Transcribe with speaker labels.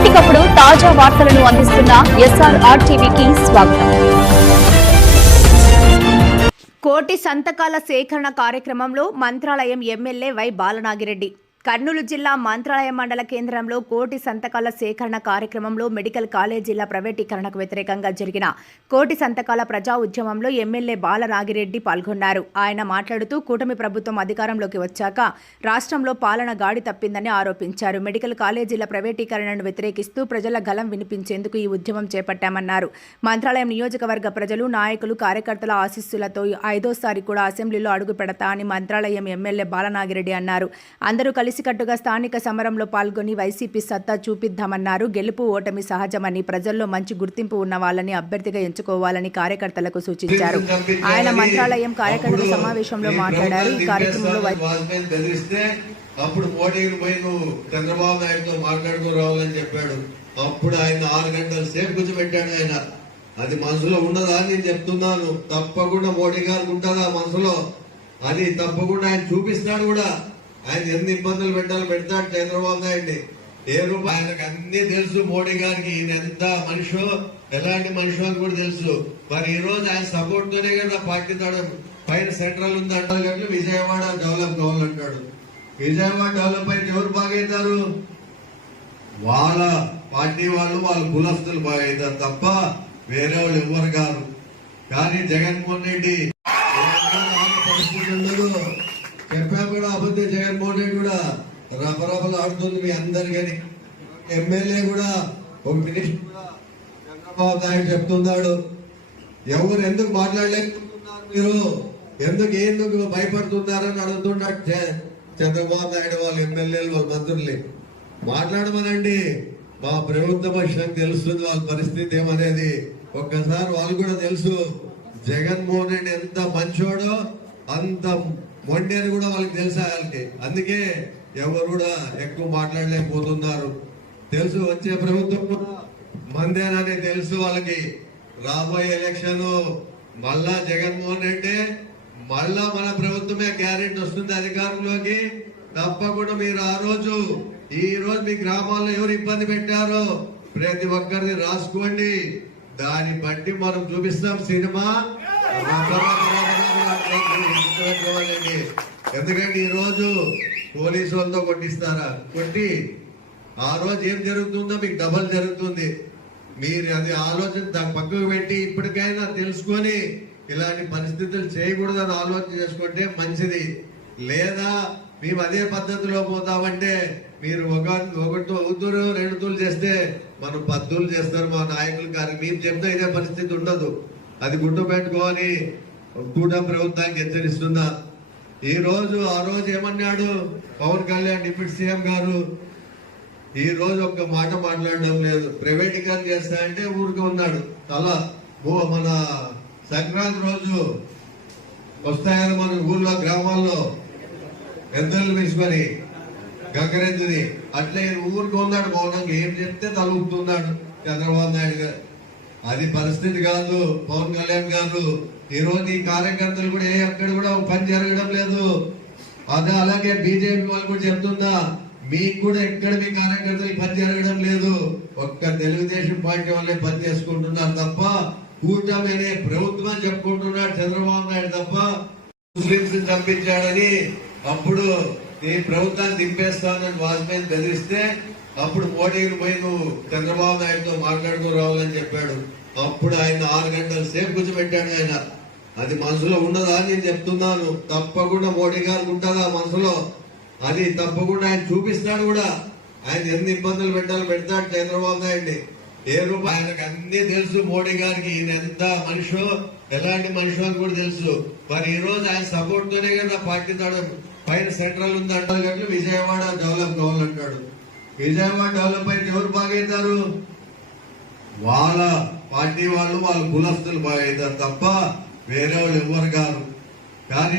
Speaker 1: ఎప్పటికప్పుడు తాజా వార్తలను అందిస్తున్న ఎస్ఆర్ఆర్ టీవీకి స్వాగతం. కోటి సంతకాల సేకరణ కార్యక్రమంలో మంత్రాలయం ఎమ్మెల్యే వై బాలనాగిరెడ్డి. కర్నూలు జిల్లా మంత్రాలయం మండల కేంద్రంలో కోటి సంతకాల సేకరణ కార్యక్రమంలో మెడికల్ కాలేజీల ప్రైవేటీకరణకు వ్యతిరేకంగా జరిగిన కోటి సంతకాల ప్రజా ఉద్యమంలో ఎమ్మెల్యే బాలనాగిరెడ్డి పాల్గొన్నారు. ఆయన మాట్లాడుతూ కూటమి ప్రభుత్వం అధికారంలోకి వచ్చాక రాష్ట్రంలో పాలన గాడి తప్పిందని ఆరోపించారు. మెడికల్ కాలేజీల ప్రైవేటీకరణను వ్యతిరేకిస్తూ ప్రజల గలం వినిపించేందుకు ఈ ఉద్యమం చేపట్టామన్నారు. మంత్రాలయం నియోజకవర్గ ప్రజలు నాయకులు కార్యకర్తల ఆశీస్సులతో ఐదోసారి కూడా అసెంబ్లీలో అడుగు పెడతా అని మంత్రాలయం ఎమ్మెల్యే బాలనాగిరెడ్డి అన్నారు. అందరూ కలిసికట్టుగా స్థానిక సమరంలో పాల్గొని వైసీపీ సత్తా చూపిద్దామన్నారు. గెలుపు ఓటమి సహజమని ప్రజల్లో మంచి గుర్తింపు ఉన్న వాళ్ళని అభ్యర్థిగా ఎంచుకోవాలని కార్యకర్తలకు సూచించారు. ఆయన మంత్రాలయం కార్యకర్తల సమావేశంలో మాట్లాడారు. ఈ కార్యక్రమంలో
Speaker 2: అప్పుడు మోడీని పోయి నువ్వు చంద్రబాబు నాయుడుతో మాట్లాడుకుని రావాలని చెప్పాడు. అప్పుడు ఆయన ఆరు గంటల సేపు కూర్చోబెట్టాడు ఆయన. అది మనసులో ఉండదా అని నేను చెప్తున్నాను. తప్పకుండా మోడీ గారికి ఉంటుందా మనసులో. అది తప్పకుండా ఆయన చూపిస్తాడు కూడా. ఆయన ఎన్ని ఇబ్బందులు పెట్టాలో పెడతాడు చంద్రబాబు నాయుడిని ఏ ఆయనకు అన్ని తెలుసు మోడీ గారికి ఈయన ఎంత మనిషో ఎలాంటి మనిషో అని కూడా తెలుసు. మరి ఈ రోజు ఆయన సపోర్ట్ తోనే కదా పార్టీ తాడు పైన సెంట్రల్ ఉంది అంటారు కాబట్టి విజయవాడ డెవలప్ కావాలంటాడు విజయవాడ డెవలప్ అయితే ఎవరు బాగైతారు? వాళ్ళ పార్టీ వాళ్ళు వాళ్ళ కులస్తులు బాగైతారు తప్ప వేరే వాళ్ళు ఎవరు కాదు కానీ జగన్మోహన్ రెడ్డి ఆగే పరిస్థితి ఉండదు చెప్పా కూడా అబద్ధం జగన్మోహన్ రెడ్డి కూడా రపరపలు ఆడుతుంది మీ అందరికని ఎమ్మెల్యే కూడా ఒక మినిస్టర్ కూడా చంద్రబాబు నాయుడు చెప్తున్నాడు. ఎవరు ఎందుకు మాట్లాడలేకపోతున్నారు మీరు? ఎందుకు ఎందుకు భయపడుతున్నారని అడుగుతున్నాడు చంద్రబాబు నాయుడు వాళ్ళ ఎమ్మెల్యేలు వాళ్ళ మంత్రుల్ని. మాట్లాడమనండి. మా ప్రభుత్వ పక్షానికి తెలుస్తుంది వాళ్ళ పరిస్థితి ఏమనేది. ఒక్కసారి వాళ్ళు కూడా తెలుసు. జగన్మోహన్ రెడ్డి ఎంత మంచోడో అంత మొండి అని కూడా వాళ్ళకి తెలుసా వాళ్ళకి? అందుకే ఎవరు కూడా ఎక్కువ మాట్లాడలేకపోతున్నారు. తెలుసు వచ్చే ప్రభుత్వం కూడా మందేనని తెలుసు వాళ్ళకి. రాబోయే ఎలక్షన్ మళ్ళా జగన్మోహన్ రెడ్డి మళ్ళా మన ప్రభుత్వమే గ్యారెంటీ వస్తుంది అధికారంలోకి. తప్పకుండా మీరు ఆ రోజు ఈ రోజు మీ గ్రామాల్లో ఎవరు ఇబ్బంది పెట్టారో ప్రతి ఒక్కరిని రాసుకోండి. దాన్ని బట్టి మనం చూపిస్తాం సినిమా. ఎందుకంటే ఈరోజు పోలీసు వాళ్ళతో కొట్టిస్తారా? కొట్టి ఆ రోజు ఏం జరుగుతుందో మీకు డబల్ జరుగుతుంది. మీరు అది ఆలోచన దాని పక్కకు పెట్టి ఇప్పటికైనా తెలుసుకొని ఇలాంటి పరిస్థితులు చేయకూడదని ఆలోచన చేసుకుంటే మంచిది. లేదా మేము అదే పద్ధతిలో పోతామంటే మీరు ఒక ఒకటి అవుతురు రెండు తూలు చేస్తే మనం పద్దులు చేస్తారు మా నాయకులు. కానీ మేము చెప్తే ఇదే పరిస్థితి ఉండదు. అది గుర్తు పెట్టుకోవాలి కూడా ప్రభుత్వానికి హెచ్చరిస్తున్నా. ఈ రోజు ఆ రోజు ఏమన్నాడు? పవన్ కళ్యాణ్ డిప్యూటీ సీఎం గారు ఈ రోజు ఒక్క మాట మాట్లాడడం లేదు. ప్రైవేటీకరణ చేస్తా అంటే ఊరికే ఉన్నాడు. తల ఓ మన సంక్రాంతి రోజు వస్తాయని మన ఊర్లో గ్రామాల్లో ఎద్దులు వేసుకొని గంగరెద్దుని అట్లే ఊరికి ఉన్నాడు మౌనంగా. ఏం చెప్తే తలుపుతున్నాడు చంద్రబాబు నాయుడు గారు. అది పరిస్థితి కాదు పవన్ కళ్యాణ్ గారు. ఈ రోజు ఈ కార్యకర్తలు కూడా ఏ ఎక్కడ పని జరగడం లేదు. అదే అలాగే బీజేపీ వాళ్ళు కూడా చెప్తుందా మీకు కూడా ఎక్కడ మీ కార్యకర్తలు పని జరగడం లేదు. ఒక్క తెలుగుదేశం పార్టీ వాళ్ళే పని చేసుకుంటున్నారు తప్ప కూటమి అనే ప్రభుత్వం చెప్పుకుంటున్నాడు చంద్రబాబు నాయుడు తప్ప ముస్లింస్ తప్పించాడని అప్పుడు నీ ప్రభుత్వాన్ని దింపేస్తానని వాజ్పేయి బెదిరిస్తే అప్పుడు మోడీకి పోయి నువ్వు చంద్రబాబు నాయుడుతో మాట్లాడుకుని రావాలని చెప్పాడు. అప్పుడు ఆయన ఆరు గంటల సేపు కూర్చోబెట్టాడు ఆయన. అది మనసులో ఉండదా అని నేను చెప్తున్నాను. తప్పకుండా మోడీ గారికి ఉంటుందా మనసులో. అది తప్పకుండా ఆయన చూపిస్తాడు కూడా. ఆయన ఎన్ని ఇబ్బందులు పెట్టాలో పెడతాడు చంద్రబాబు నాయుడు ఏ రూపాయి ఆయనకు అన్ని తెలుసు మోడీ గారికి. ఈయన ఎంత మనిషో ఎలాంటి మనిషో అని కూడా తెలుసు. మరి ఈ రోజు ఆయన సపోర్ట్ తోనే కదా పార్టీ తాడు పైన సెంట్రల్ ఉంది అంటారు కాబట్టి విజయవాడ డెవలప్ కావాలంటాడు. విజయవాడ డెవలప్ అయితే ఎవరు బాగైతారు? వాళ్ళ పార్టీ వాళ్ళు వాళ్ళ కులస్తులు బాగైతారు తప్ప వేరే వాళ్ళు ఎవరు కాదు కానీ